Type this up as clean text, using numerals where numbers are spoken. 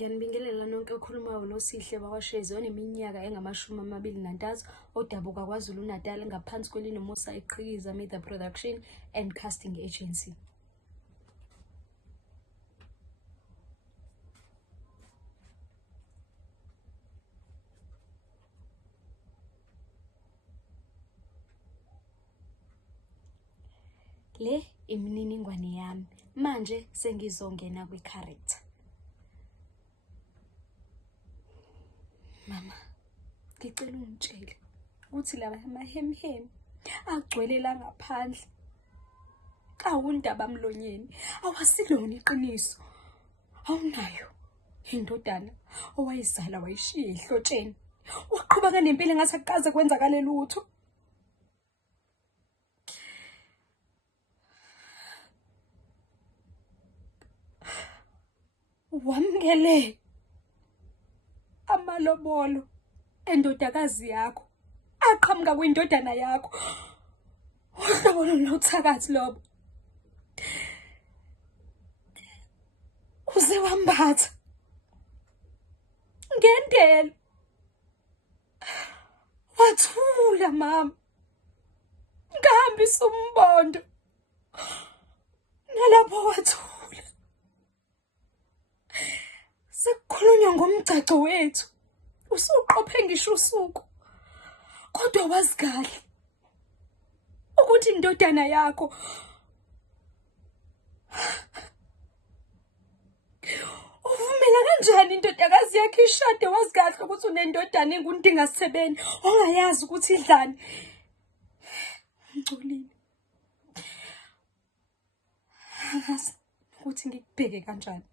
Ngiyanibingelela nonke okhulumayo noSihle bakwaShezi oneminyaka engama-23 odabuka KwaZulu Natal ngaphansi kwelinomusa iqhikiza Media Production and Casting Agency. Le imininingwane yami manje sengizongena kwi-character. Mama, ngicela ungitshele ukuthi laba amahemhem agcwele la ngaphandle awundaba mlonyeni, awasilona iqiniso. Awunayo indodana owayizala wayishiya ehlotsheni, waqhubeka nempilo engathi akukaze kwenzakale lutho. Wamukele amalobolo endodakazi yakho aqhamuka kwindodana yakho. Uhlobo lothakathi lobo. Uze wambatha ngendelo. Wathula mama. Ngahambisa umbondo. Nalapho wathula. Sekukhulunywa ngomgcaco wethu. Usuqophe ngisho usuku. Kodwa wazi kahle ukuthi indodana yakho uvumela kanjani indodakazi yakhe ishade wazi kahle ukuthi unendodana engundingasebeni ongayazi ukuthi idlani. Ngcolile. Angazi ukuthi ngikubheke kanjani.